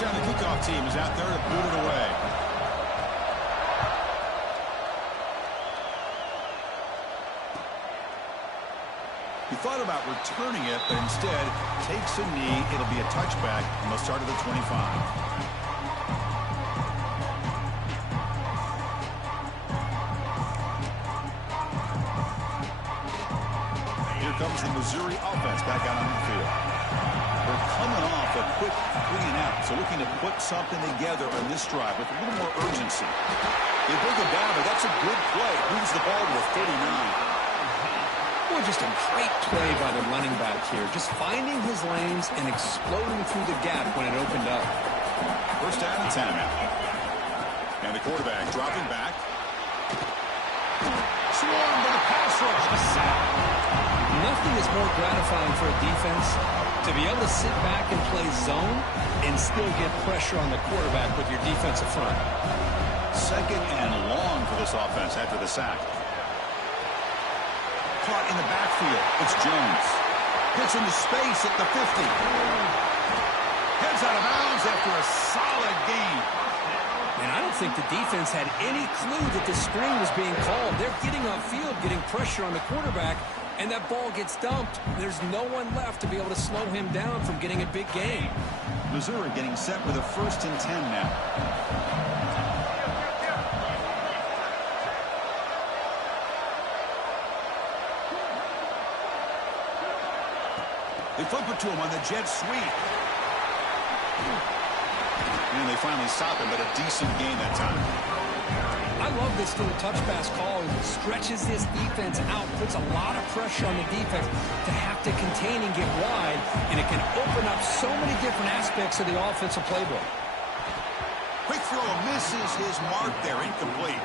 touchdown. The kickoff team is out there to boot it away. He thought about returning it, but instead takes a knee. It'll be a touchback, and they'll start at the 25. Here comes the Missouri offense back out on the field. They're coming off a quick 3-and-out, so looking to put something together on this drive with a little more urgency. They bring it down, but that's a good play. Moves the ball to a 39. Well, just a great play by the running back here. Just finding his lanes and exploding through the gap when it opened up. First down and timeout. And the quarterback dropping back. Swarmed by the pass rush. A sack. Nothing is more gratifying for a defense to be able to sit back and play zone and still get pressure on the quarterback with your defensive front. Second and long for this offense after the sack. Caught in the backfield. It's Jones. Gets into space at the 50. Heads out of bounds after a solid gain. And I don't think the defense had any clue that the screen was being called. They're getting upfield, getting pressure on the quarterback, and that ball gets dumped. There's no one left to be able to slow him down from getting a big gain. Missouri getting set with a 1st and 10 now. They flip it to him on the jet sweep. And they finally stop him, but a decent gain that time. I love this little touch pass call. It stretches this defense out, puts a lot of pressure on the defense to have to contain and get wide, and it can open up so many different aspects of the offensive playbook. Quick throw misses his mark there, incomplete.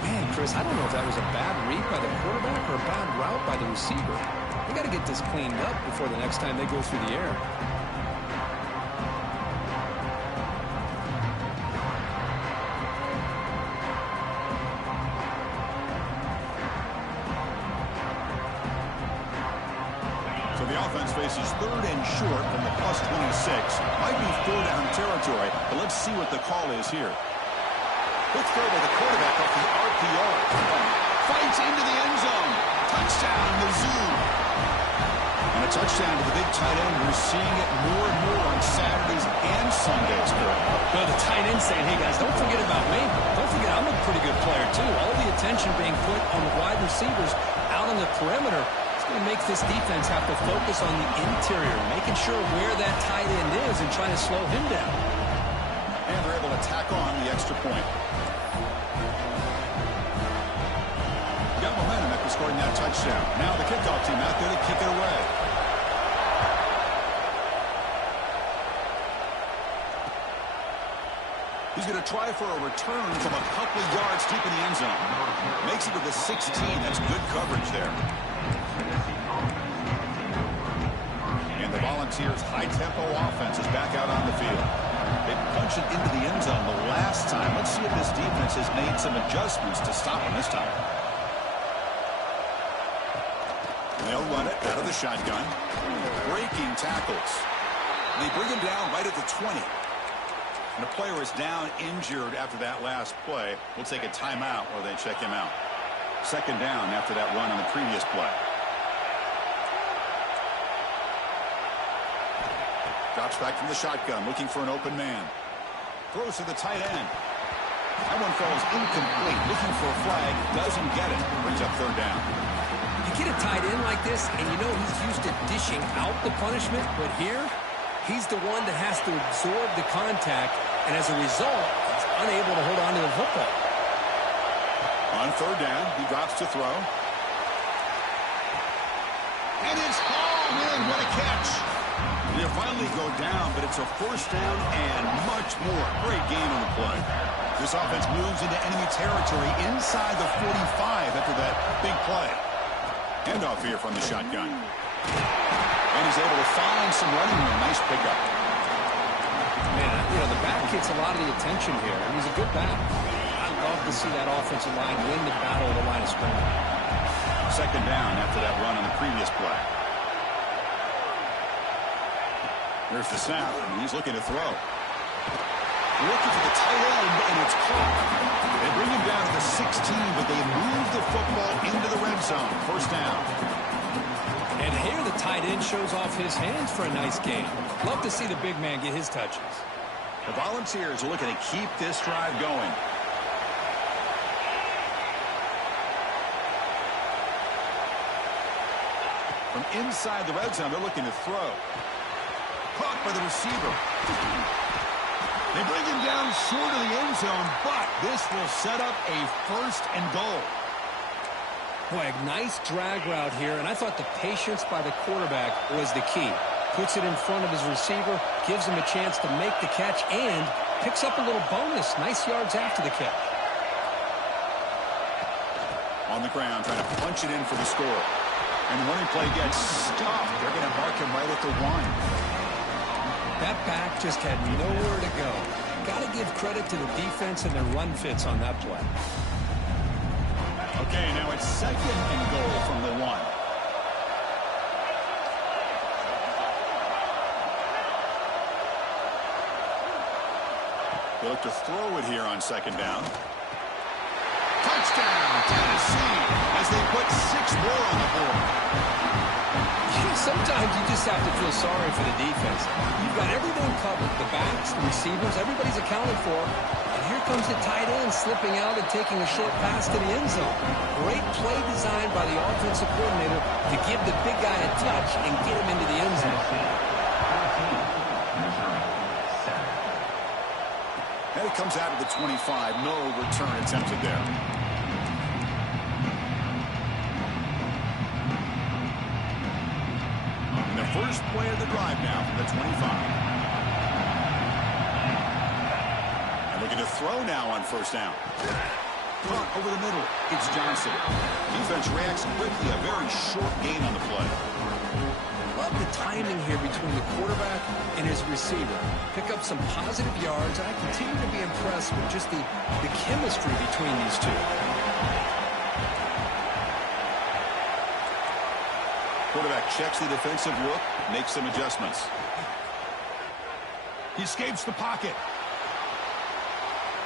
Man, Chris, I don't know if that was a bad read by the quarterback or a bad route by the receiver. They got to get this cleaned up before the next time they go through the air. So the offense faces 3rd and short from the plus 26. Might be 4-down territory, but let's see what the call is here. Quick throw by the quarterback off the RPO. Fights into the end zone. Touchdown, Mizzou. And a touchdown to the big tight end. We're seeing it more and more on Saturdays and Sundays, correct? Well, the tight end saying, hey, guys, don't forget about me. Don't forget I'm a pretty good player, too. All the attention being put on the wide receivers out on the perimeter. It's going to make this defense have to focus on the interior, making sure where that tight end is and trying to slow him down. And they're able to tack on the extra point. Got momentum after scoring that touchdown. Now the kickoff team out there to kick it away. He's going to try for a return from a couple of yards deep in the end zone. Makes it to the 16. That's good coverage there. And the Volunteers' high-tempo offense is back out on the field. They punched it into the end zone the last time. Let's see if this defense has made some adjustments to stop him this time. They'll run it out of the shotgun. Breaking tackles. They bring him down right at the 20. And a player is down injured after that last play. We'll take a timeout while they check him out. Second down after that run on the previous play. Drops back from the shotgun, looking for an open man. Throws to the tight end. That one falls incomplete. Looking for a flag. Doesn't get it. Brings up 3rd down. You get a tight end like this, and you know he's used to dishing out the punishment, but here, he's the one that has to absorb the contact, and as a result, he's unable to hold on to the football. On 3rd down, he drops to throw. And it's hauled in. What a catch. They'll finally go down, but it's a 1st down and much more. Great game on the play. This offense moves into enemy territory inside the 45 after that big play. Handoff here from the shotgun. And he's able to find some running room. Nice pickup. Man, you know, the back gets a lot of the attention here, and he's a good back. I love to see that offensive line win the battle of the line of scrimmage. Second down after that run on the previous play. There's the snap, and he's looking to throw. looking for the tight end, and it's caught. They bring him down to the 16, but they move the football into the red zone. First down. And here the tight end shows off his hands for a nice gain. Love to see the big man get his touches. The Volunteers are looking to keep this drive going. From inside the red zone, they're looking to throw. Caught by the receiver. They bring him down short of the end zone, but this will set up a first and goal. Boy, a nice drag route here, and I thought the patience by the quarterback was the key. Puts it in front of his receiver, gives him a chance to make the catch, and picks up a little bonus. Nice yards after the catch. On the ground, trying to punch it in for the score. And the running play gets stopped. They're going to mark him right at the 1. That back just had nowhere to go. Got to give credit to the defense and their run fits on that play. Okay, now it's second and goal from the 1. They look to throw it here on second down. Touchdown, Tennessee, as they put 6 more on the board. Sometimes you just have to feel sorry for the defense. You've got everything covered. The backs, the receivers, everybody's accounted for. And here comes the tight end slipping out and taking a short pass to the end zone. Great play designed by the offensive coordinator to give the big guy a touch and get him into the end zone. And it comes out of the 25. No return attempted there. The first play of the drive now from the 25. And looking to throw now on first down. Caught over the middle. It's Johnson. Defense reacts quickly. A very short gain on the play. Love the timing here between the quarterback and his receiver. Pick up some positive yards. I continue to be impressed with just the chemistry between these two. Quarterback checks the defensive look, makes some adjustments. He escapes the pocket.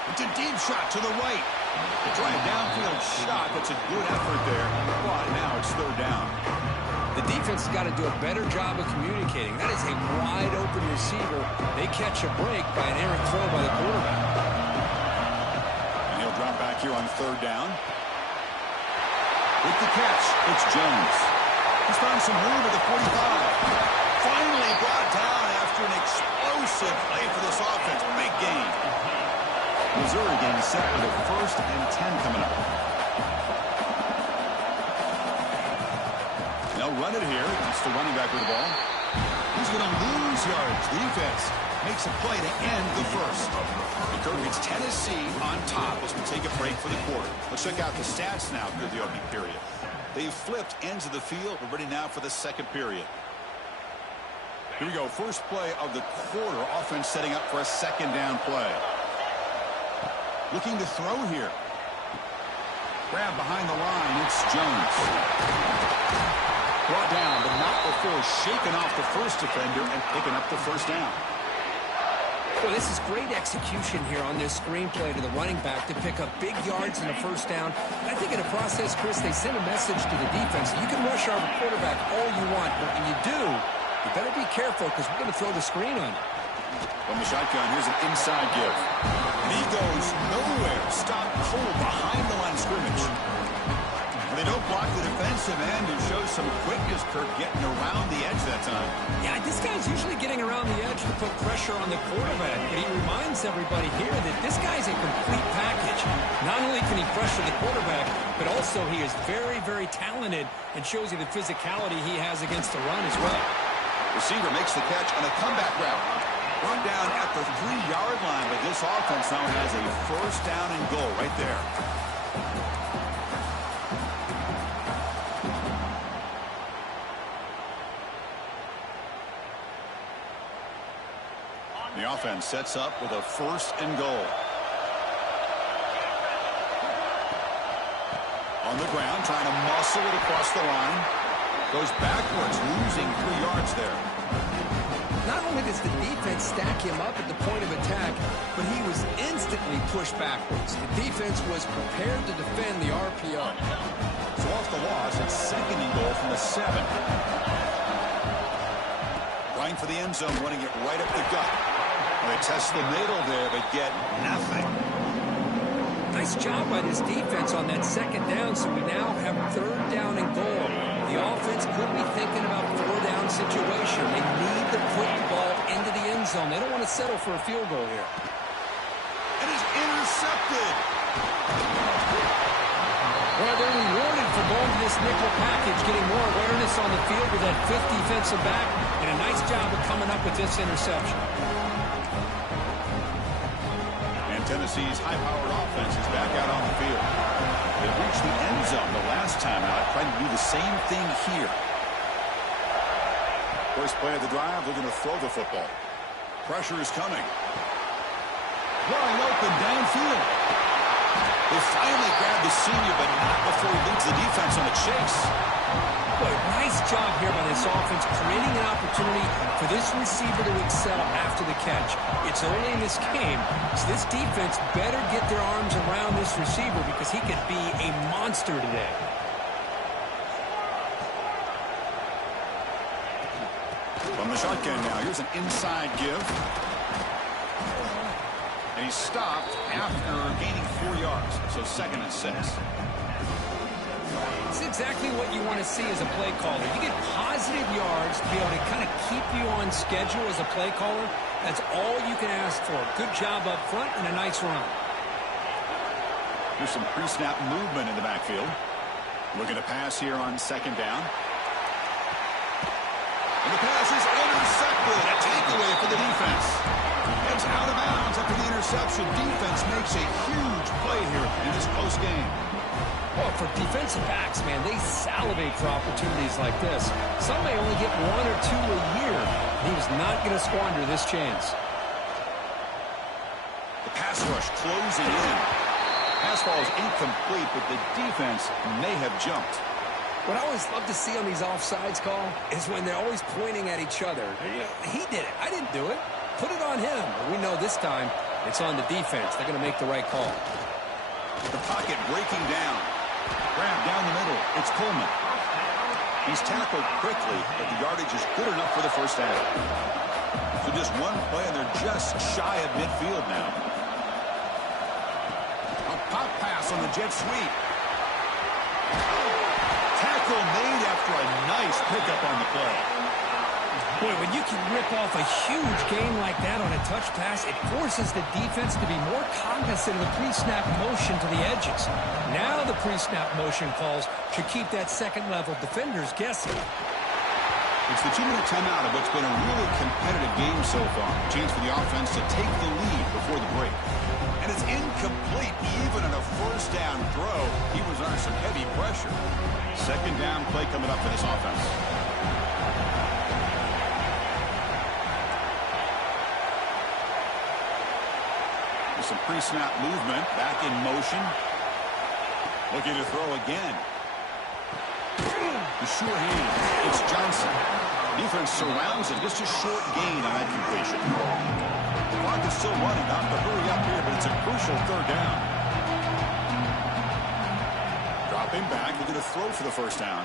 It's a deep shot to the right. They try a downfield shot. That's a good effort there. But now it's third down. The defense has got to do a better job of communicating. That is a wide-open receiver. They catch a break by an errant throw by the quarterback. And he'll drop back here on third down. With the catch, it's Jones. He's found some room at the 45. Finally brought down after an explosive play for this offense. Big game. Missouri getting set with a first and 10 coming up. They'll run it here. It's the running back with the ball. He's going to lose yards. The defense makes a play to end the first. And Kirk, it's Tennessee on top as we take a break for the quarter. Let's check out the stats now through the opening period. They've flipped ends of the field. We're ready now for the second period. Here we go. First play of the quarter. Offense setting up for a second down play. Looking to throw here. Grab behind the line. It's Jones. Brought down, but not before shaking off the first defender and picking up the first down. Well, this is great execution here on this screenplay to the running back to pick up big yards in the first down. I think in the process, Chris, they send a message to the defense. You can rush our quarterback all you want, but when you do, you better be careful because we're going to throw the screen on you. From the shotgun, here's an inside give. And he goes nowhere. Stop cold behind the line of scrimmage. And they don't block the defensive end and show some quickness, Kirk, getting around the edge that time. Yeah, this guy's usually getting around the edge to put pressure on the quarterback, but he reminds everybody here that this guy's a complete package. Not only can he pressure the quarterback, but also he is very, very talented and shows you the physicality he has against the run as well. Receiver makes the catch on a comeback route. Run down at the 3-yard line, but this offense now has a first down and goal right there. The offense sets up with a first and goal. On the ground, trying to muscle it across the line. Goes backwards, losing 3 yards there. Not only does the defense stack him up at the point of attack, but he push backwards. The defense was prepared to defend the RPO. So off the loss, it's 2nd and goal from the 7. Going for the end zone, running it right up the gut. They test the middle there, but get nothing. Nice job by this defense on that 2nd down, so we now have 3rd down and goal. The offense could be thinking about 4-down situation. They need to put the ball into the end zone. They don't want to settle for a field goal here. It is intercepted. Well, they're rewarded for going to this nickel package, getting more awareness on the field with that 5th defensive back, and a nice job of coming up with this interception. And Tennessee's high-powered offense is back out on the field. They reached the end zone the last time out, trying to do the same thing here. First play of the drive, they're going to throw the football. Pressure is coming. Wide open downfield. They finally grabbed the senior, but not before he leads the defense on the chase. Boy, nice job here by this offense, creating an opportunity for this receiver to excel after the catch. It's early in this game, so this defense better get their arms around this receiver because he could be a monster today. From the shotgun now, here's an inside give. And he's stopped after gaining 4 yards, so 2nd and 6. It's exactly what you want to see as a play caller. You get positive yards to be able to kind of keep you on schedule as a play caller. That's all you can ask for. Good job up front and a nice run. Here's some pre-snap movement in the backfield. Looking to pass here on 2nd down. And the pass is intercepted. A takeaway for the defense. It's out of bounds after the interception. Defense makes a huge play here in this close game. Well, for defensive backs, man, they salivate for opportunities like this. Some may only get 1 or 2 a year. He was not going to squander this chance. The pass rush closing in. Pass ball is incomplete, but the defense may have jumped. What I always love to see on these offsides call is when they're always pointing at each other. He did it. I didn't do it. Put it on him. But we know this time it's on the defense. They're going to make the right call. The pocket breaking down. Grab down the middle. It's Coleman. He's tackled quickly, but the yardage is good enough for the first down. So just one play, and they're just shy of midfield now. A pop pass on the jet sweep. Tackle made after a nice pickup on the play. Boy, when you can rip off a huge gain like that on a touch pass, it forces the defense to be more cognizant of the pre-snap motion to the edges. Now the pre-snap motion calls should keep that second-level defenders guessing. It's the 2-minute timeout of what's been a really competitive game so far. Chance for the offense to take the lead before the break. And it's incomplete even on a first down throw. He was under some heavy pressure. 2nd down play coming up for this offense. Some pre-snap movement, back in motion. Looking to throw again. The sure hand, it's Johnson. Defense surrounds him, just a short gain on that completion. The clock is still running, not to hurry up here, but it's a crucial 3rd down. Dropping back, looking to throw for the first down.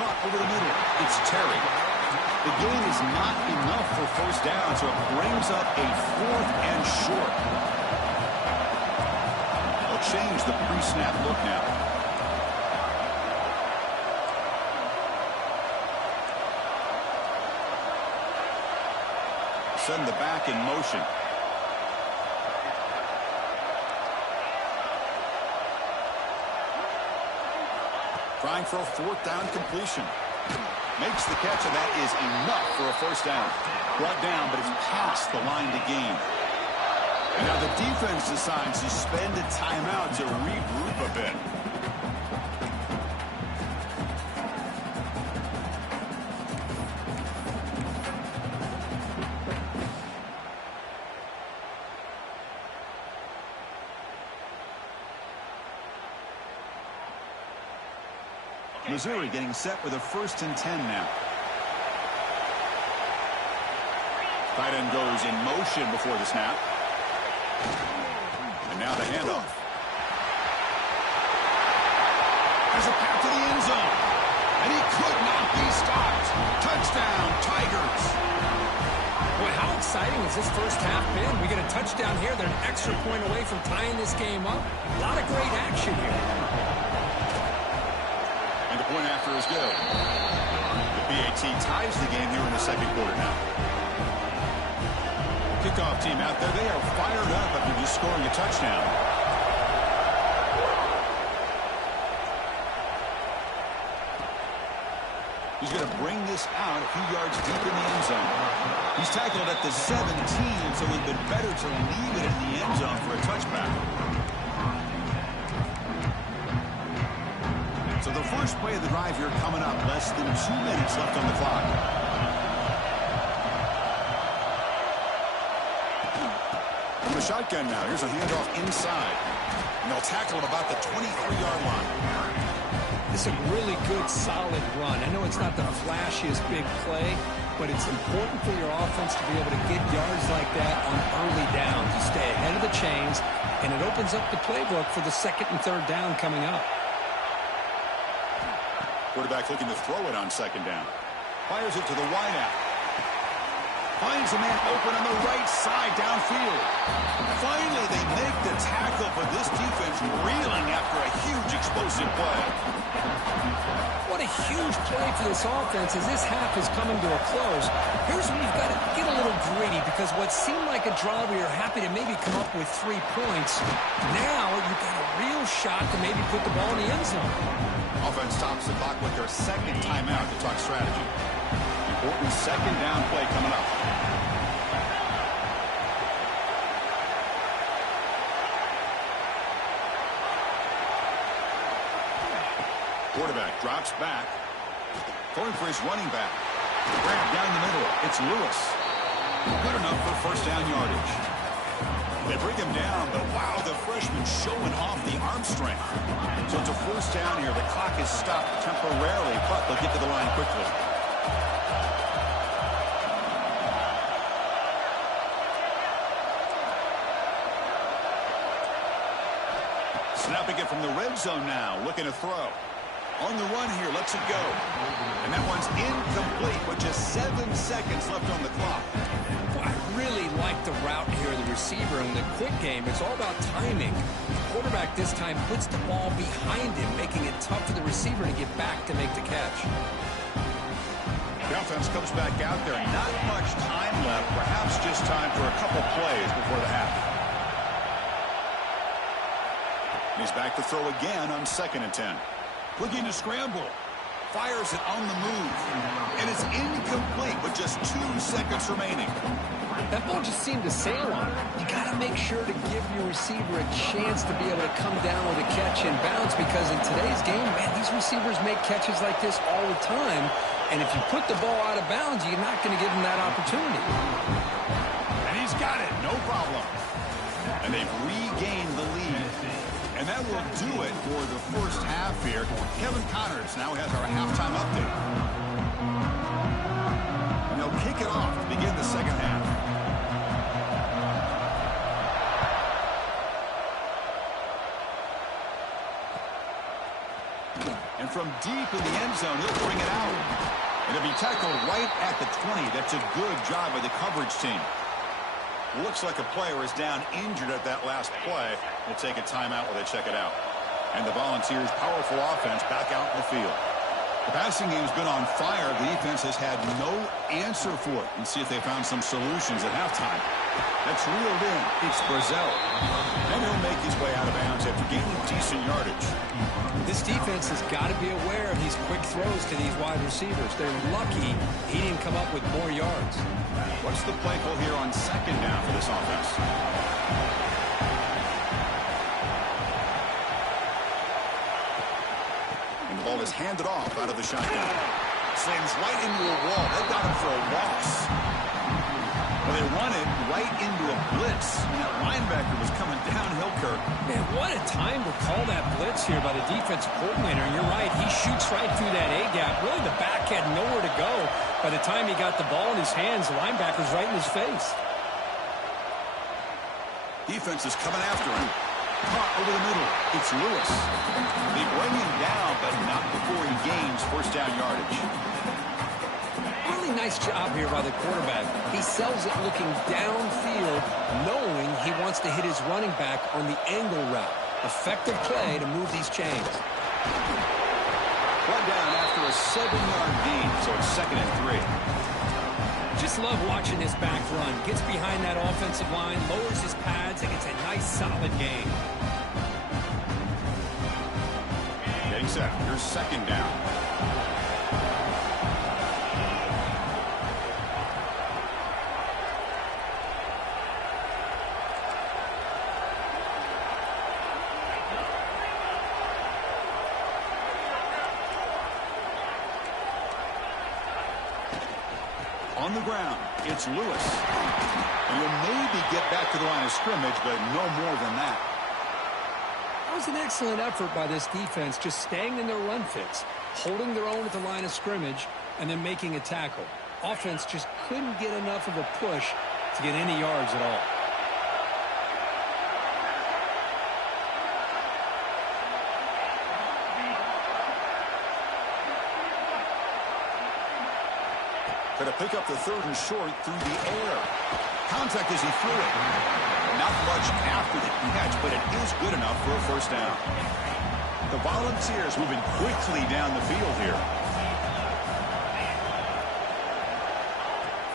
Caught over the middle, it's Terry. The gain is not enough for first down, so it brings up a 4th and short. They'll change the pre-snap look now. Send the back in motion. Trying for a 4th down completion. Makes the catch, and that is enough for a first down. Brought down, but it's past the line to gain. And now the defense decides to spend a timeout to regroup a bit. Missouri getting set with a 1st and 10 now. Tight end goes in motion before the snap. And now the handoff. Has a path to the end zone. And he could not be stopped. Touchdown, Tigers. Boy, how exciting has this first half been? We get a touchdown here. They're an extra point away from tying this game up. A lot of great action here. And the point after is good. The BAT ties the game here in the second quarter now. Kickoff team out there. They are fired up after just scoring a touchdown. He's going to bring this out a few yards deep in the end zone. He's tackled at the 17, so it would have been better to leave it in the end zone for a touchback. So the first play of the drive here coming up. Less than 2 minutes left on the clock. From the shotgun now. Here's a handoff inside. And they'll tackle him about the 23-yard line. This is a really good, solid run. I know it's not the flashiest big play, but it's important for your offense to be able to get yards like that on early downs. You stay ahead of the chains, and it opens up the playbook for the second and third down coming up. Quarterback looking to throw it on second down. Fires it to the wideout. Finds a man open on the right side downfield. Finally, they make the tackle for this defense, reeling after a huge explosive play. What a huge play for this offense as this half is coming to a close. Here's where you've got to get a little greedy, because what seemed like a drive where you're happy to maybe come up with 3 points, now you've got a real shot to maybe put the ball in the end zone. Offense stops the clock with their second timeout to talk strategy. Important second down play coming up. Quarterback drops back. Going for his running back. Grab down the middle. It's Lewis. Good enough for first down yardage. They bring him down, but wow, the freshman showing off the arm strength. So it's a first down here. The clock is stopped temporarily, but they'll get to the line quickly. Snapping it from the red zone now, looking to throw. On the run here, lets it go. And that one's incomplete with just 7 seconds left on the clock. Well, I really like the route here of the receiver. In the quick game, it's all about timing. The quarterback this time puts the ball behind him, making it tough for the receiver to get back to make the catch. The offense comes back out there. Not much time left. Perhaps just time for a couple plays before the half. He's back to throw again on 2nd and 10. Looking to scramble. Fires it on the move. And it's incomplete with just 2 seconds remaining. That ball just seemed to sail on him. You got to make sure to give your receiver a chance to be able to come down with a catch and bounce, because in today's game, man, these receivers make catches like this all the time. And if you put the ball out of bounds, you're not going to give them that opportunity. And he's got it. No problem. And they've regained the lead. And that will do it for the first half here. Kevin Connors now has our halftime update. And they'll kick it off to begin the second half. And from deep in the end zone, he'll bring it out. And it'll be tackled right at the 20. That's a good job by the coverage team. Looks like a player is down injured at that last play. They'll take a timeout while they check it out. And the Volunteers' powerful offense back out in the field. The passing game's been on fire. The defense has had no answer for it. And see if they found some solutions at halftime. That's reeled in. It's Brazil. And he'll make his way out of bounds after gaining decent yardage. This defense has got to be aware of these quick throws to these wide receivers. They're lucky he didn't come up with more yards. What's the play call here on second down for this offense? And the ball is handed off out of the shotgun. Slams right into a wall. They got him for a loss. Well, they run it right into a blitz. And that linebacker was coming downhill, Kirk. Man, what a time to call that blitz here by the defensive coordinator. And you're right, he shoots right through that A-gap. Really, the back had nowhere to go. By the time he got the ball in his hands, the linebacker's right in his face. Defense is coming after him. Caught over the middle. It's Lewis. They bring him down, but not before he gains first down yardage. Really nice job here by the quarterback. He sells it looking downfield, knowing he wants to hit his running back on the angle route. Effective play to move these chains. One down after a 7-yard gain, so it's 2nd and 3. Just love watching this back run. Gets behind that offensive line, lowers his pads, and gets a nice solid gain. Getting set. Here's 2nd down. On the ground, it's Lewis. And he'll maybe get back to the line of scrimmage, but no more than that. That was an excellent effort by this defense, just staying in their run fits, holding their own at the line of scrimmage, and then making a tackle. Offense just couldn't get enough of a push to get any yards at all. To pick up the 3rd and short through the air. Contact as he threw it. Not much after the catch, but it is good enough for a first down. The Volunteers moving quickly down the field here.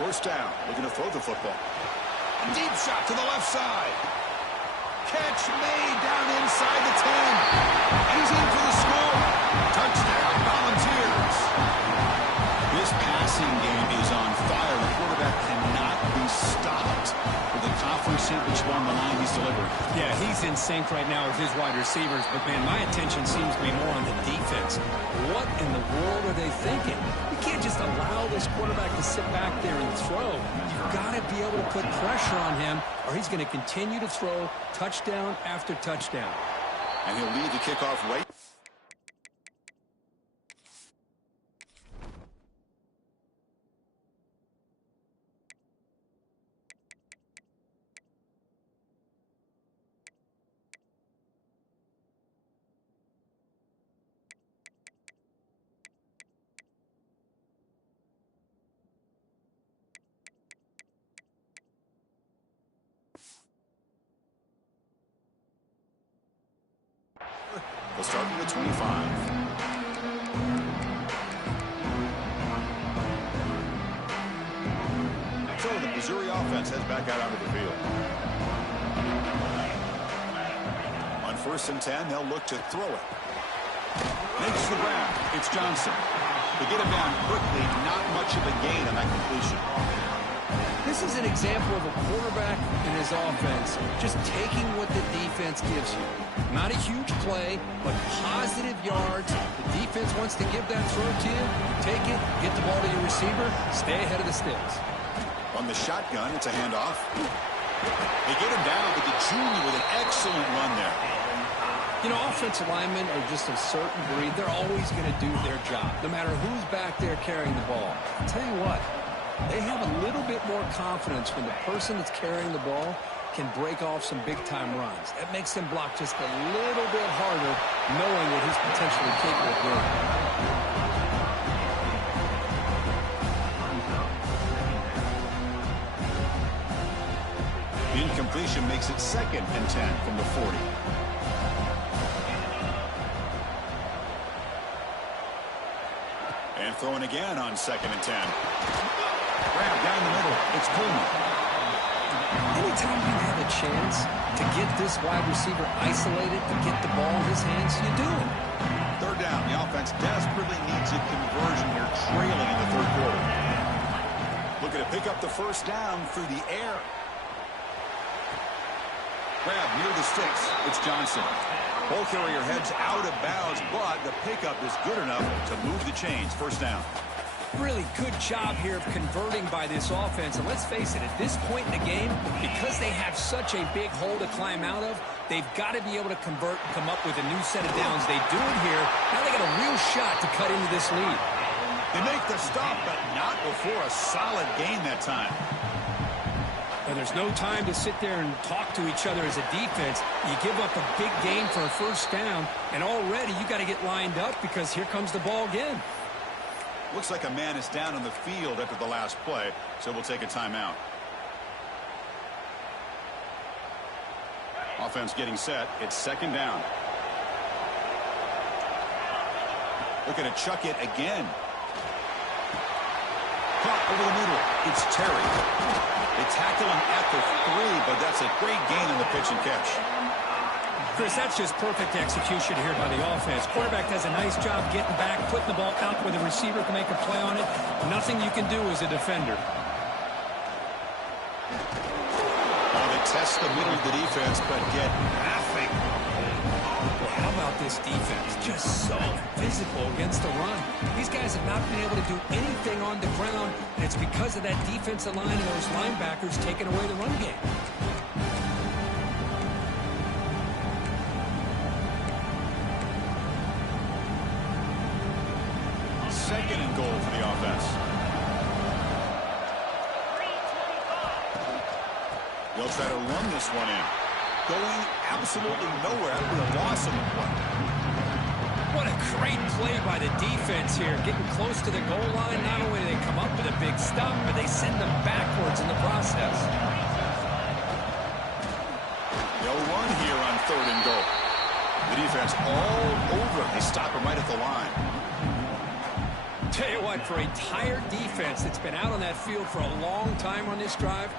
First down. Looking to throw the football. Deep shot to the left side. Catch made down inside the 10. And he's in for the score. Touchdown, Volunteers. This passing game is on fire. The quarterback cannot be stopped with the conference championship on the line he's delivering. Yeah, he's in sync right now with his wide receivers, but, man, my attention seems to be more on the defense. What in the world are they thinking? You can't just allow this quarterback to sit back there and throw. You've got to be able to put pressure on him, or he's going to continue to throw touchdown after touchdown. And he'll lead the kickoff right. We'll start with the 25. So the Missouri offense heads back out onto the field. On 1st and 10, they'll look to throw it. Makes the grab. It's Johnson. They get him down quickly. Not much of a gain on that completion. This is an example of a quarterback and his offense just taking what the defense gives you. Not a huge play, but positive yards. The defense wants to give that throw to you. Take it, get the ball to your receiver, stay ahead of the sticks. On the shotgun, it's a handoff. They get him down, but the junior with an excellent run there. You know, offensive linemen are just a certain breed. They're always going to do their job, no matter who's back there carrying the ball. I'll tell you what, they have a little bit more confidence when the person that's carrying the ball can break off some big-time runs. That makes them block just a little bit harder, knowing what he's potentially capable of doing. Incompletion makes it 2nd and 10 from the 40. And throwing again on 2nd and 10. Grab down the middle. It's Coleman. Anytime you have a chance to get this wide receiver isolated, to get the ball in his hands, you do it. 3rd down. The offense desperately needs a conversion here, trailing in the 3rd quarter. Looking to pick up the first down through the air. Grab near the sticks. It's Johnson. Ball carrier heads out of bounds, but the pickup is good enough to move the chains. First down. Really good job here of converting by this offense. And let's face it, at this point in the game, because they have such a big hole to climb out of, they've got to be able to convert and come up with a new set of downs. They do it here. Now they got a real shot to cut into this lead. They make the stop, but not before a solid gain that time. And there's no time to sit there and talk to each other as a defense. You give up a big gain for a first down, and already you got to get lined up because here comes the ball again. Looks like a man is down on the field after the last play, so we'll take a timeout. Offense getting set. It's second down. Looking to chuck it again. Caught over the middle. It's Terry. They tackle him at the 3, but that's a great gain in the pitch and catch. Chris, that's just perfect execution here by the offense. Quarterback does a nice job getting back, putting the ball out where the receiver can make a play on it. Nothing you can do as a defender. Oh, they test the middle of the defense, but get nothing. Well, how about this defense? Just so physical against the run. These guys have not been able to do anything on the ground, and it's because of that defensive line and those linebackers taking away the run game. Second and goal for the offense. They'll try to run this one in. Going absolutely nowhere after the loss of the play. What a great play by the defense here. Getting close to the goal line. Not only do they come up with a big stop, but they send them backwards in the process. They'll run here on third and goal. The defense all over him. They stop him right at the line. Tell you what, for a tired defense that's been out on that field for a long time on this drive,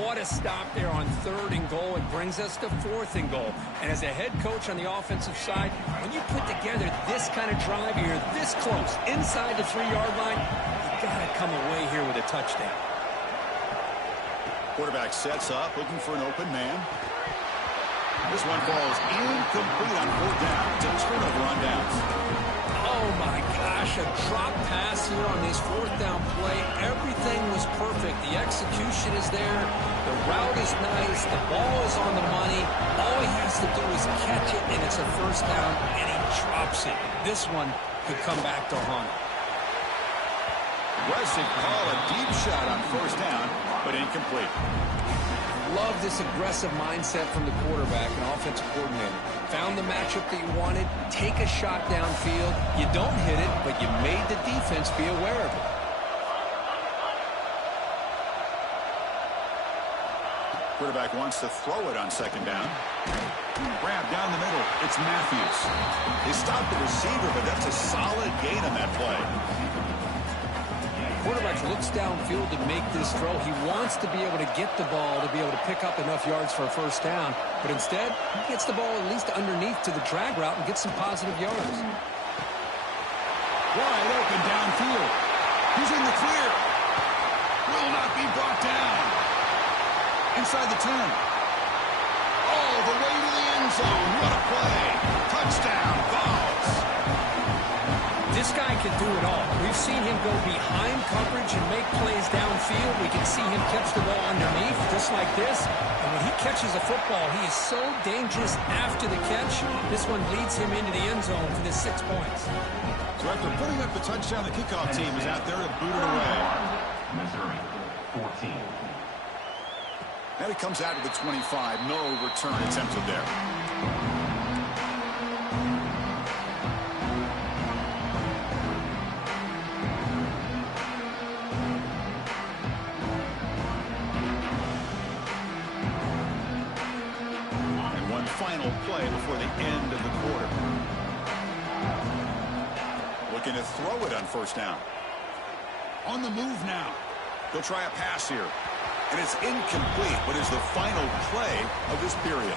what a stop there on third and goal. It brings us to fourth and goal. And as a head coach on the offensive side, when you put together this kind of drive, you're this close, inside the 3-yard line, you got to come away here with a touchdown. Quarterback sets up, looking for an open man. This one falls incomplete on fourth down. It's a turnover on downs. Oh, my gosh, a drop pass here on this fourth down play. Everything was perfect. The execution is there. The route is nice. The ball is on the money. All he has to do is catch it, and it's a first down, and he drops it. This one could come back to haunt. Aggressive call, a deep shot on first down, but incomplete. Love this aggressive mindset from the quarterback and offensive coordinator. Found the matchup that you wanted, take a shot downfield. You don't hit it, but you made the defense be aware of it. Quarterback wants to throw it on second down. Grab down the middle. It's Matthews. They stopped the receiver, but that's a solid gain on that play. Quarterback looks downfield to make this throw. He wants to be able to get the ball to be able to pick up enough yards for a first down. But instead, he gets the ball at least underneath to the drag route and gets some positive yards. Wide open downfield. He's in the clear. Will not be brought down. Inside the 10. All the way to the end zone. What a play. Touchdown, Vols. This guy can do it all. We've seen him go behind coverage and make plays downfield. We can see him catch the ball underneath, just like this. And when he catches a football, he is so dangerous after the catch. This one leads him into the end zone for the 6 points. So after putting up the touchdown, the kickoff team is out there to boot it away. Missouri, 14. Now he comes out to the 25. No return attempted there. Final play before the end of the quarter. Looking to throw it on first down. On the move now. They'll try a pass here. And it's incomplete, but is the final play of this period.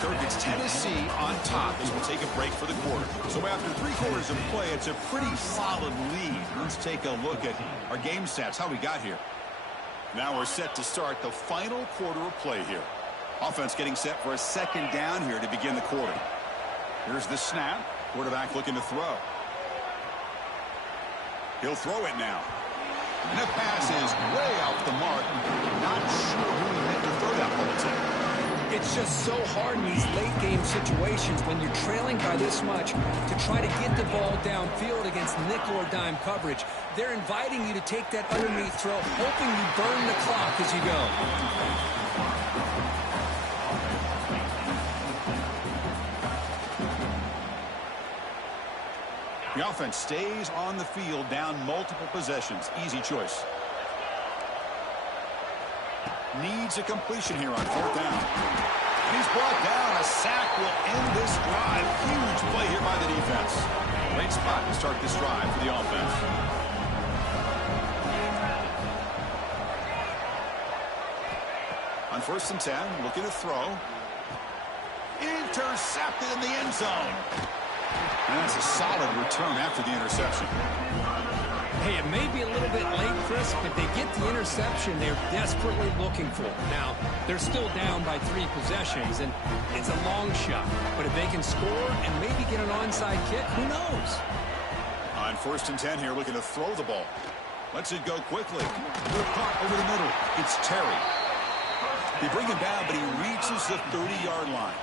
Kirk, it's Tennessee on top as we'll take a break for the quarter. So after 3 quarters of play, it's a pretty solid lead. Let's take a look at our game stats, how we got here. Now we're set to start the final quarter of play here. Offense getting set for a second down here to begin the quarter. Here's the snap. Quarterback looking to throw. He'll throw it now. And the pass is way off the mark. Not sure who he meant to throw that ball to. It's It's just so hard in these late-game situations when you're trailing by this much to try to get the ball downfield against nickel or dime coverage. They're inviting you to take that underneath throw, hoping you burn the clock as you go. The offense stays on the field, down multiple possessions. Easy choice. Needs a completion here on fourth down. And he's brought down. A sack will end this drive. Huge play here by the defense. Great spot to start this drive for the offense. On 1st and 10, looking to throw. Intercepted in the end zone. And that's a solid return after the interception. Hey, it may be a little bit late, Chris, but they get the interception they're desperately looking for. Now, they're still down by 3 possessions, and it's a long shot. But if they can score and maybe get an onside kick, who knows? On 1st and 10 here, looking to throw the ball. Lets it go quickly. Good caught over the middle. It's Terry. They bring him down, but he reaches the 30-yard line.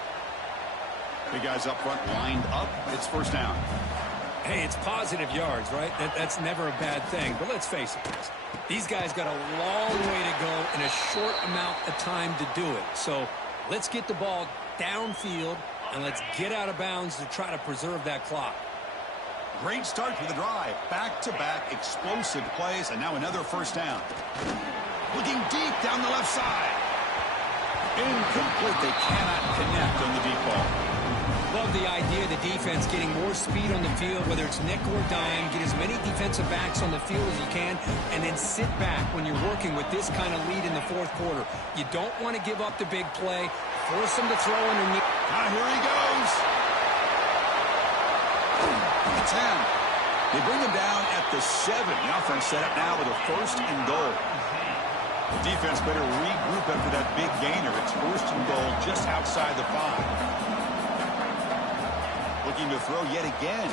The guys up front lined up. It's 1st down. Hey, it's positive yards, right? That's never a bad thing. But let's face it, guys. These guys got a long way to go in a short amount of time to do it. So let's get the ball downfield, and let's get out of bounds to try to preserve that clock. Great start for the drive. Back-to-back explosive plays, and now another 1st down. Looking deep down the left side. Incomplete. They cannot connect on the deep ball. Love the idea of the defense getting more speed on the field, whether it's nickel or dime. Get as many defensive backs on the field as you can, and then sit back when you're working with this kind of lead in the 4th quarter. You don't want to give up the big play. Force them to throw underneath. Here he goes. 10. They bring him down at the 7. The offense set up now with a 1st and goal. The defense better regroup after that big gainer. It's 1st and goal just outside the 5. Looking to throw yet again.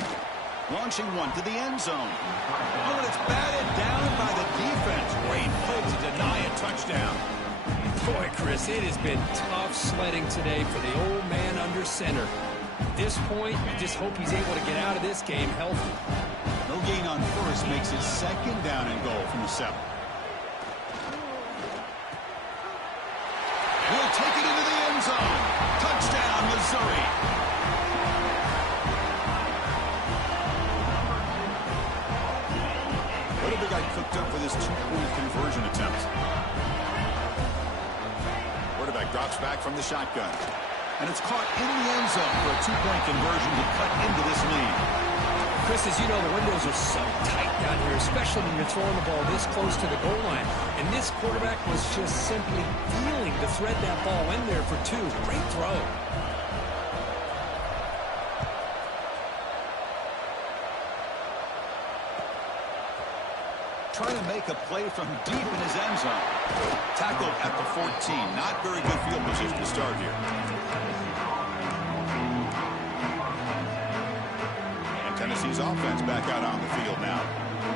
Launching one to the end zone. Oh, and it's batted down by the defense. Great play to deny a touchdown. Boy, Chris, it has been tough sledding today for the old man under center. At this point, you just hope he's able to get out of this game healthy. No gain on 1st makes it 2nd down and goal from the 7. He'll take it into the end zone. Touchdown, Missouri. What have they got cooked up for this 2-point conversion attempt? Quarterback drops back from the shotgun. And it's caught in the end zone for a 2-point conversion to cut into this lead. Chris, as you know, the windows are so tight down here, especially when you're throwing the ball this close to the goal line. And this quarterback was just simply feeling to thread that ball in there for 2. Great throw. Trying to make a play from deep in his end zone. Tackled at the 14. Not very good field position to start here. And Tennessee's offense back out on the field now.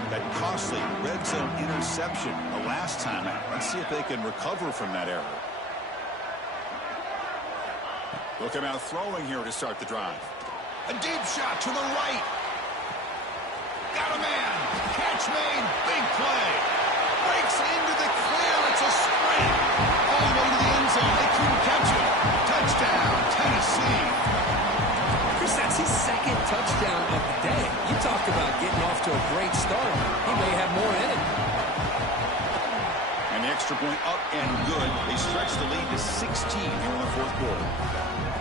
That costly red zone interception the last time out. Let's see if they can recover from that error. Look at out throwing here to start the drive. A deep shot to the right. Got a man. Catch made. Big play. Breaks into the clear. It's a sprint. All the way to the end zone. They couldn't catch him. Touchdown, Tennessee. Chris, that's his 2nd touchdown of the day. You talk about getting off to a great start. He may have more in it. And the extra point up and good. They stretch the lead to 16 here in the 4th quarter.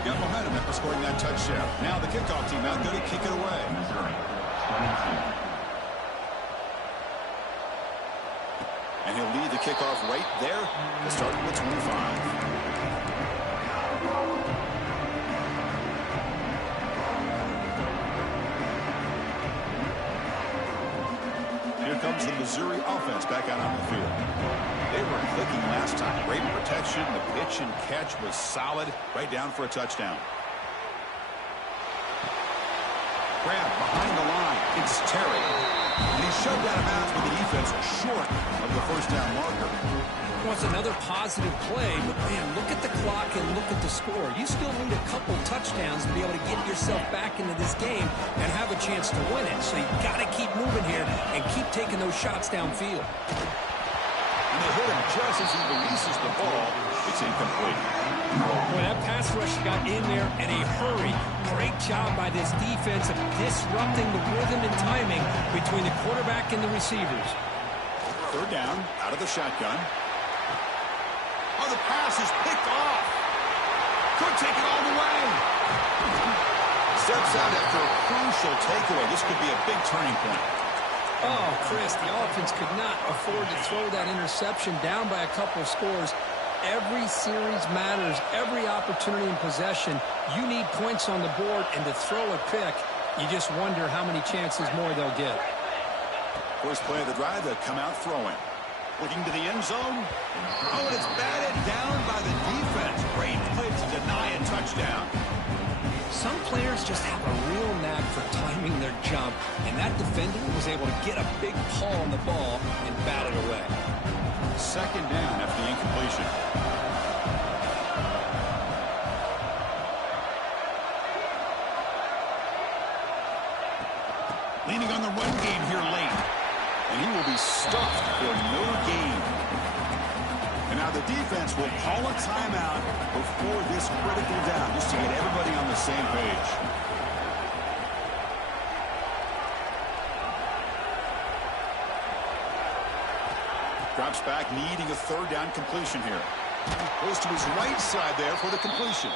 Got momentum after scoring that touchdown. Now the kickoff team out there to kick it away. Missouri, 22. And he'll lead the kickoff right there to start with 25. Here comes the Missouri offense back out on the field. They were clicking last time. Great protection. The pitch and catch was solid. Right down for a touchdown. Grab behind the line. It's Terry. And he's shoved out of bounds with the defense short of the 1st down marker. wants another positive play, but man, look at the clock and look at the score. You still need a couple touchdowns to be able to get yourself back into this game and have a chance to win it. So you got to keep moving here and keep taking those shots downfield. And they hit him just as he releases the ball. It's incomplete. Boy, that pass rush got in there in a hurry. Great job by this defense of disrupting the rhythm and timing between the quarterback and the receivers. Third down, out of the shotgun. Oh, the pass is picked off. Could take it all the way. Steps out after a crucial takeaway. This could be a big turning point. Oh, Chris, the offense could not afford to throw that interception down by a couple of scores. Every series matters. Every opportunity in possession, you need points on the board, and to throw a pick, you just wonder how many chances more they'll get. First play of the drive, they'll come out throwing. Looking to the end zone. Oh, and it's batted down by the defense. Great play to deny a touchdown. Some players just have a real knack for timing their jump, and that defender was able to get a big paw on the ball and bat it away. Second down after the incompletion. Leaning on the run game here late. And he will be stuffed for no gain. And now the defense will call a timeout before this critical down, just to get everybody on the same page. Drops back, needing a third down completion here. Goes to his right side there for the completion.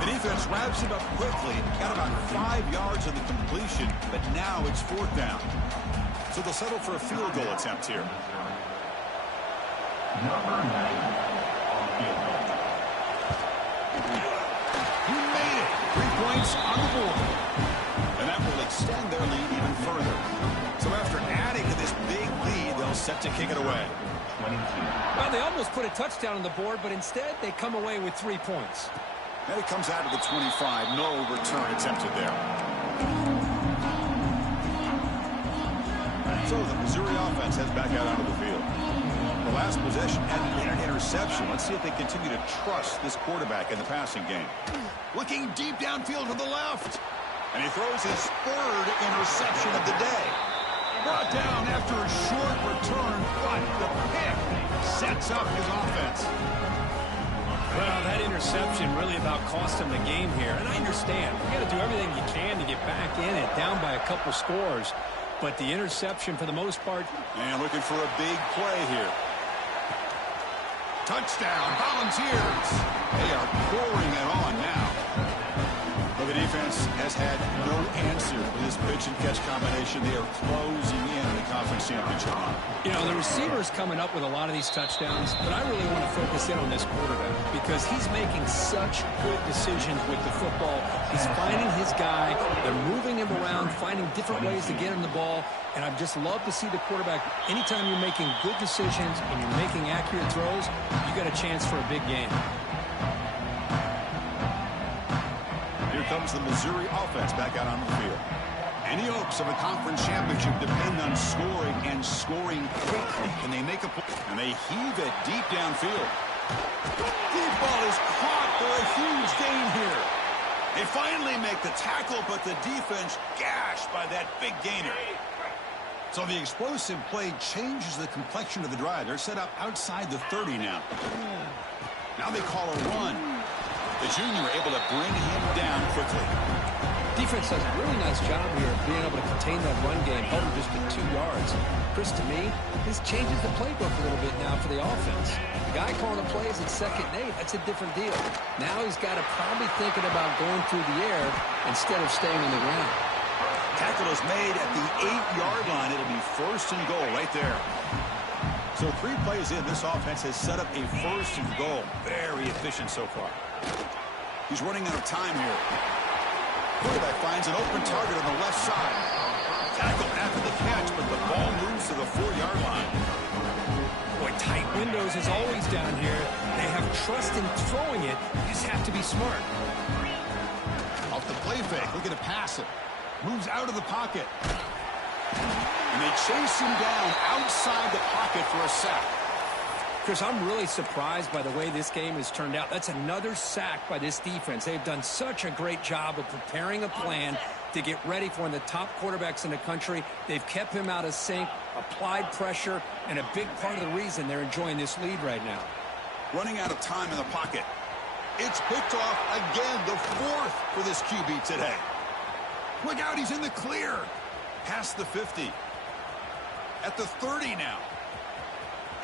The defense wraps him up quickly. Got about 5 yards on the completion, but now it's fourth down. So they'll settle for a field goal attempt here. Number 9 on field goal. He made it. 3 points on the board. And that will extend their lead even further. So after adding to this big lead, they'll set to kick it away. 22. Well, they almost put a touchdown on the board, but instead they come away with 3 points. And it comes out of the 25. No return attempted there. So the Missouri offense heads back out onto the field. The last possession ended in an interception. Let's see if they continue to trust this quarterback in the passing game. Looking deep downfield to the left. And he throws his third interception of the day. Brought down after a short return, but the pick sets up his offense. Well, that interception really about cost him the game here. And I understand. You got to do everything you can to get back in it, down by a couple scores. But the interception, for the most part. And looking for a big play here. Touchdown, Volunteers. They are pouring it on now. But the defense has had no answer for this pitch-and-catch combination. They are closing in on the conference championship run. You know, the receiver's coming up with a lot of these touchdowns, but I really want to focus in on this quarterback because he's making such good decisions with the football. He's finding his guy. They're moving him around, finding different ways to get him the ball, and I just love to see the quarterback. Anytime you're making good decisions and you're making accurate throws, you got a chance for a big game. Here comes the Missouri offense back out on the field. Any hopes of a conference championship depend on scoring and scoring quickly. Can they make a play? And they heave it deep downfield. Deep ball is caught for a huge gain here. They finally make the tackle, but the defense gashed by that big gainer. So the explosive play changes the complexion of the drive. They're set up outside the 30 now. Now they call a run. The junior able to bring him down quickly. Defense does a really nice job here of being able to contain that run game, held him just to 2 yards. Chris, to me, this changes the playbook a little bit now for the offense. The guy calling the plays at 2nd and 8, that's a different deal. Now he's got to probably thinking about going through the air instead of staying on the ground. Tackle is made at the 8-yard line. It'll be 1st and goal right there. So 3 plays in, this offense has set up a 1st and goal. Very efficient so far. He's running out of time here. Quarterback finds an open target on the left side. Tackle after the catch, but the ball moves to the 4-yard line. Boy, tight windows is always down here. They have trust in throwing it. You just have to be smart. Off the play fake, looking to pass it. Moves out of the pocket. And they chase him down outside the pocket for a sack. Chris, I'm really surprised by the way this game has turned out. That's another sack by this defense. They've done such a great job of preparing a plan to get ready for one of the top quarterbacks in the country. They've kept him out of sync, applied pressure, and a big part of the reason they're enjoying this lead right now. Running out of time in the pocket. It's picked off again, the fourth for this QB today. Look out, he's in the clear. Past the 50. At the 30 now.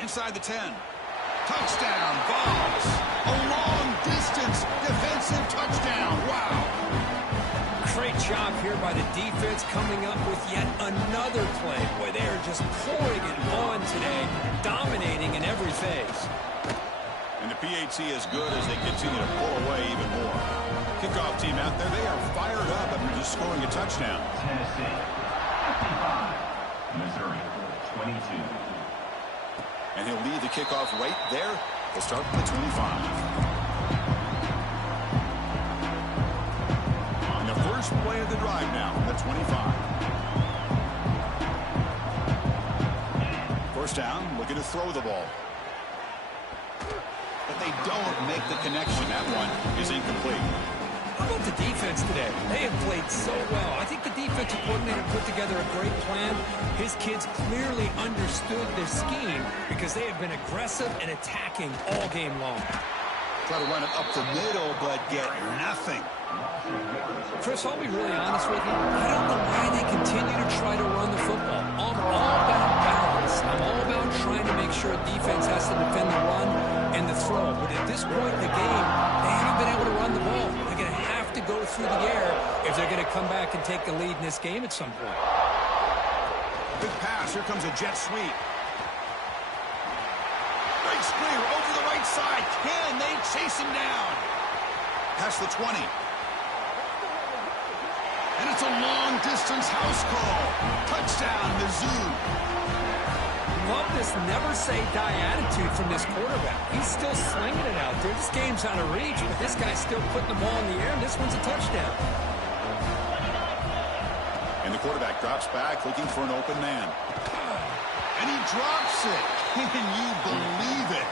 Inside the 10. Touchdown, Vols. A long distance defensive touchdown. Wow. Great job here by the defense coming up with yet another play. Boy, they are just pouring it on today, dominating in every phase. And the PAT is good as they continue to pull away even more. Kickoff team out there, they are fired up after just scoring a touchdown. Tennessee, 55. Missouri, 22. And he'll lead the kickoff right there. He'll start with the 25. On the first play of the drive now, the 25. First down, looking to throw the ball. But they don't make the connection. That one is incomplete. How about the defense today? They have played so well. I think the defensive coordinator put together a great plan. His kids clearly understood their scheme because they have been aggressive and attacking all game long. Try to run it up the middle, but get nothing. Chris, I'll be really honest with you. I don't know why they continue to try to run the football. I'm all about balance. I'm all about trying to make sure a defense has to defend the run and the throw. But at this point in the game, they haven't been able to run the ball. They're going to have to go through the air if they're going to come back and take the lead in this game at some point. Big pass. Here comes a jet sweep. Breaks clear over the right side. Can they chase him down? Past the 20. And it's a long-distance house call. Touchdown, Mizzou. Love this never-say-die attitude from this quarterback. He's still slinging it out there. This game's out of reach, but this guy's still putting the ball in the air, and this one's a touchdown. And the quarterback drops back, looking for an open man. And he drops it. Can you believe it?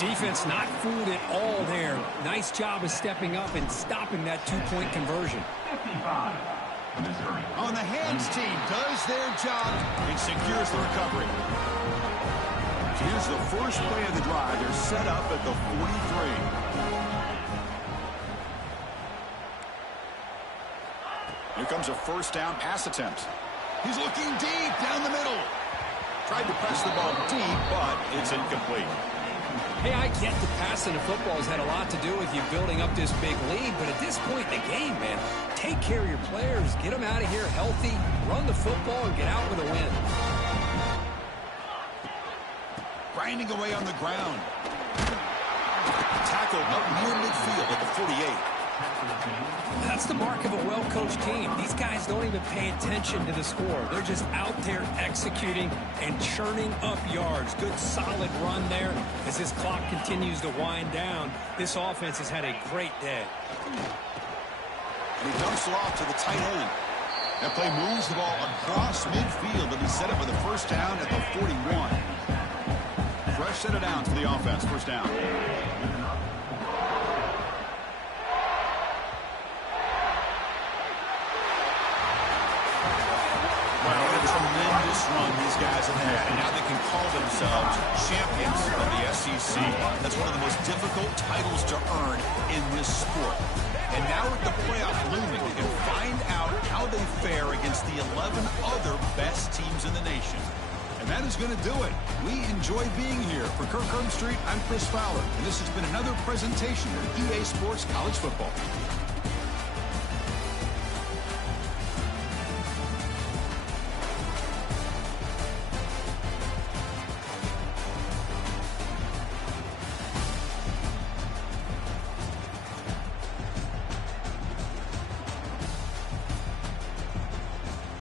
Defense not fooled at all there. Nice job of stepping up and stopping that two-point conversion. 55. Missouri. On the hands team does their job and secures the recovery. So here's the first play of the drive. They're set up at the 43. Here comes a first down pass attempt. He's looking deep down the middle. Tried to press the ball deep, but it's incomplete. Hey, I get the passing of football has had a lot to do with you building up this big lead, but at this point in the game, man, take care of your players, get them out of here healthy, run the football, and get out with a win. Grinding away on the ground. Tackled up near midfield at the 48. That's the mark of a well-coached team. These guys don't even pay attention to the score. They're just out there executing and churning up yards. Good, solid run there as this clock continues to wind down. This offense has had a great day. And he dumps it off to the tight end. That play moves the ball across midfield to be set up for the first down at the 41. Fresh set of downs for the offense. First down. Run these guys have had, and now they can call themselves champions of the SEC. That's one of the most difficult titles to earn in this sport. And now with the playoff looming, they can find out how they fare against the 11 other best teams in the nation. And that is going to do it. We enjoy being here. For Kirk Street, I'm Chris Fowler, and this has been another presentation of EA Sports College Football.